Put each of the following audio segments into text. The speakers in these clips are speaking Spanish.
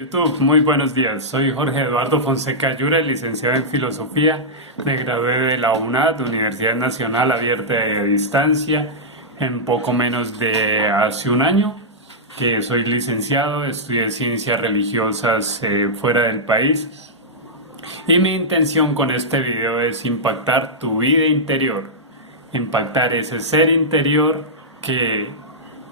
YouTube, muy buenos días. Soy Jorge Eduardo Fonseca Yura, licenciado en Filosofía. Me gradué de la UNAD, Universidad Nacional Abierta y a Distancia, en poco menos de hace un año, que soy licenciado, estudié ciencias religiosas fuera del país. Y mi intención con este video es impactar tu vida interior, impactar ese ser interior que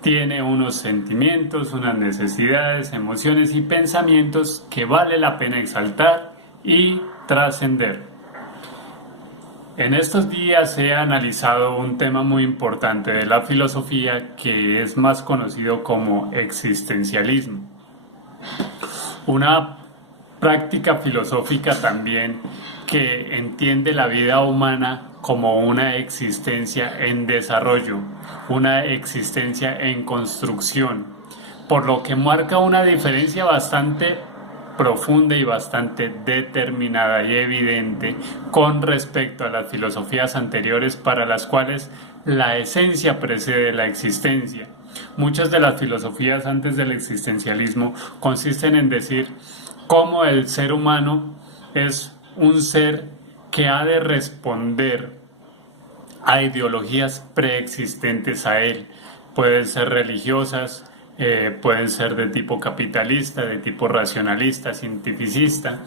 tiene unos sentimientos, unas necesidades, emociones y pensamientos que vale la pena exaltar y trascender. En estos días he analizado un tema muy importante de la filosofía que es más conocido como existencialismo. Una práctica filosófica también que entiende la vida humana como una existencia en desarrollo, una existencia en construcción, por lo que marca una diferencia bastante profunda y bastante determinada y evidente con respecto a las filosofías anteriores para las cuales la esencia precede la existencia. Muchas de las filosofías antes del existencialismo consisten en decir cómo el ser humano es un ser que ha de responder a ideologías preexistentes a él. Pueden ser religiosas, pueden ser de tipo capitalista, de tipo racionalista, cientificista.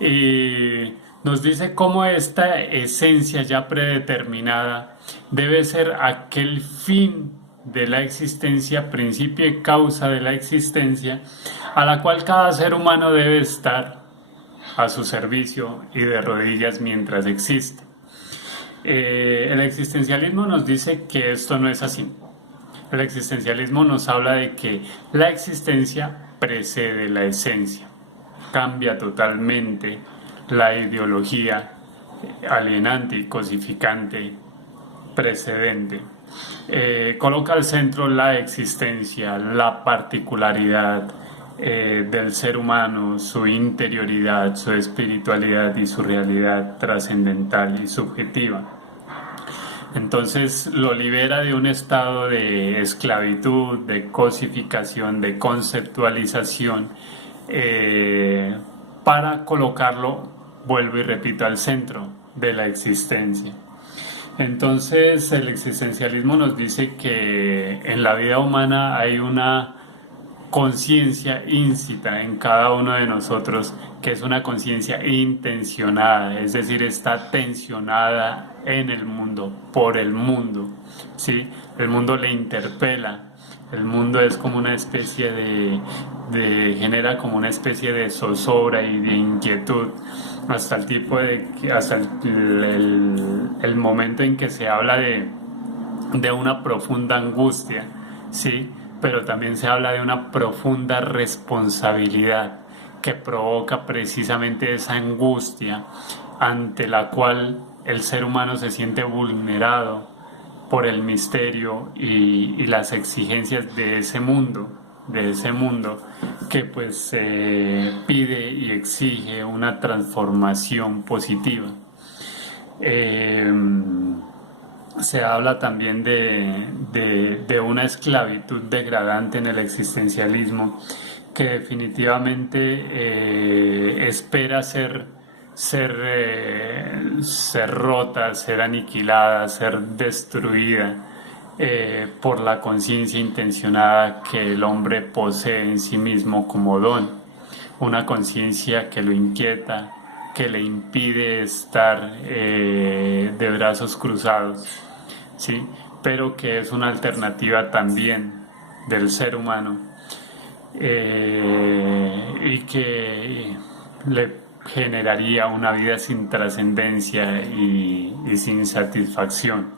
Y nos dice cómo esta esencia ya predeterminada debe ser aquel fin de la existencia, principio y causa de la existencia, a la cual cada ser humano debe estar a su servicio y de rodillas mientras existe. El existencialismo nos dice que esto no es así. El existencialismo nos habla de que la existencia precede la esencia. Cambia totalmente la ideología alienante y cosificante precedente. Coloca al centro la existencia, la particularidad del ser humano, su interioridad, su espiritualidad y su realidad trascendental y subjetiva. Entonces lo libera de un estado de esclavitud, de cosificación, de conceptualización, para colocarlo, vuelvo y repito, al centro de la existencia. Entonces el existencialismo nos dice que en la vida humana hay una conciencia íncita en cada uno de nosotros, que es una conciencia intencionada, es decir, está tensionada en el mundo, por el mundo, ¿sí? El mundo le interpela, el mundo es como una especie genera como una especie de zozobra y de inquietud, hasta el tipo de, hasta el momento en que se habla de una profunda angustia, ¿sí? Pero también se habla de una profunda responsabilidad que provoca precisamente esa angustia ante la cual el ser humano se siente vulnerado por el misterio y las exigencias de ese mundo que pues pide y exige una transformación positiva. Se habla también de una esclavitud degradante en el existencialismo que definitivamente espera ser rota, ser aniquilada, ser destruida por la conciencia intencionada que el hombre posee en sí mismo como don, una conciencia que lo inquieta, que le impide estar de brazos cruzados, ¿sí? Pero que es una alternativa también del ser humano y que le generaría una vida sin trascendencia y sin satisfacción.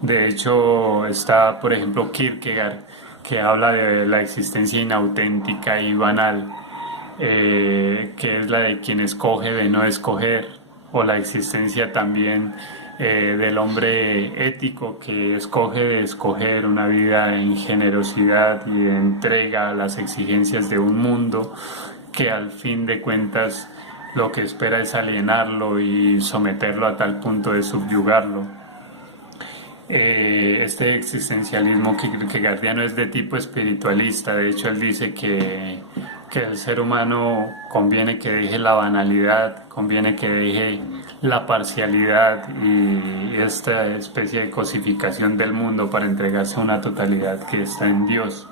De hecho, está, por ejemplo, Kierkegaard, que habla de la existencia inauténtica y banal, que es la de quien escoge de no escoger, o la existencia también del hombre ético que escoge de escoger una vida en generosidad y de entrega a las exigencias de un mundo que al fin de cuentas lo que espera es alienarlo y someterlo a tal punto de subyugarlo. Este existencialismo kierkegaardiano es de tipo espiritualista. De hecho él dice que que el ser humano conviene que deje la banalidad, conviene que deje la parcialidad y esta especie de cosificación del mundo para entregarse a una totalidad que está en Dios.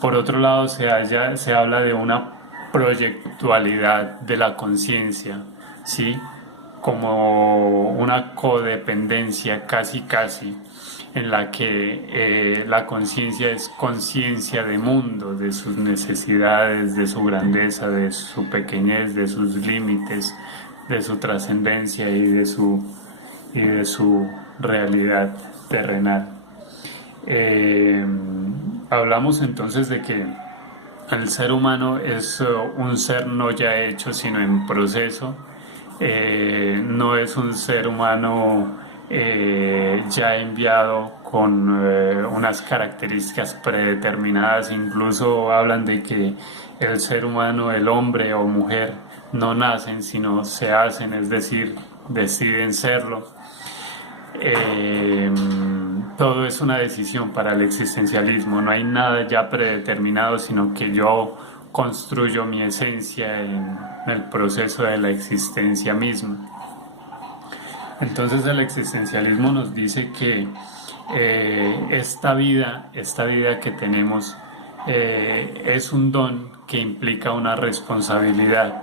Por otro lado, se habla de una proyectualidad de la conciencia, ¿sí? Como una codependencia casi en la que la conciencia es conciencia de mundo, de sus necesidades, de su grandeza, de su pequeñez, de sus límites, de su trascendencia y de su realidad terrenal. Hablamos entonces de que el ser humano es un ser no ya hecho, sino en proceso. No es un ser humano ya enviado con unas características predeterminadas. Incluso hablan de que el ser humano, el hombre o mujer, no nacen, sino se hacen, es decir, deciden serlo. Todo es una decisión para el existencialismo, no hay nada ya predeterminado, sino que yo construyo mi esencia en el proceso de la existencia misma. Entonces el existencialismo nos dice que esta vida que tenemos es un don que implica una responsabilidad.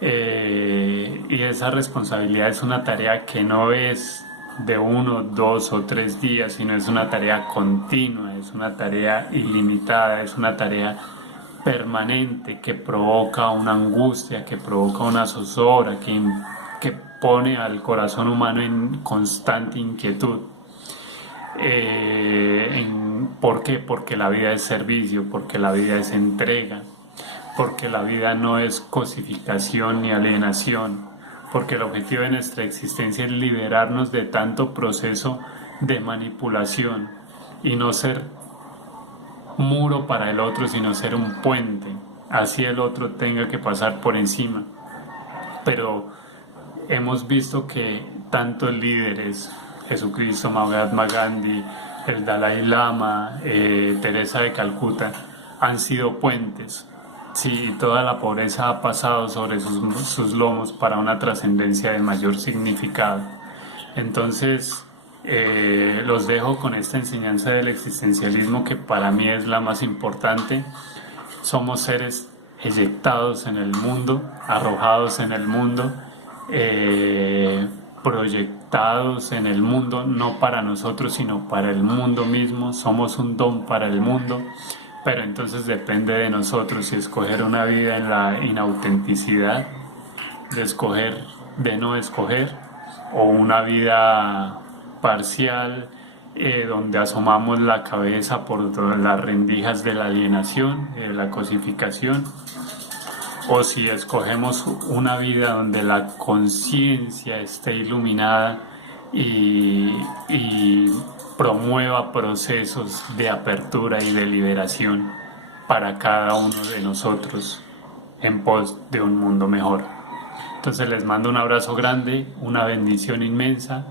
Y esa responsabilidad es una tarea que no es de 1, 2 o 3 días, sino es una tarea continua, es una tarea ilimitada, es una tarea permanente que provoca una angustia, que provoca una zozobra, que pone al corazón humano en constante inquietud. ¿Por qué? Porque la vida es servicio, porque la vida es entrega, porque la vida no es cosificación ni alienación, porque el objetivo de nuestra existencia es liberarnos de tanto proceso de manipulación y no ser muro para el otro, sino ser un puente, así el otro tenga que pasar por encima. Pero hemos visto que tantos líderes, Jesucristo, Mahatma Gandhi, el Dalai Lama, Teresa de Calcuta, han sido puentes. Sí, toda la pobreza ha pasado sobre sus lomos para una trascendencia de mayor significado. Entonces, los dejo con esta enseñanza del existencialismo que para mí es la más importante. Somos seres eyectados en el mundo, arrojados en el mundo, proyectados en el mundo, no para nosotros, sino para el mundo mismo. Somos un don para el mundo. Pero entonces depende de nosotros si escoger una vida en la inautenticidad, de no escoger, o una vida parcial donde asomamos la cabeza por las rendijas de la alienación, de la cosificación, o si escogemos una vida donde la conciencia esté iluminada y promueva procesos de apertura y de liberación para cada uno de nosotros en pos de un mundo mejor. Entonces les mando un abrazo grande, una bendición inmensa.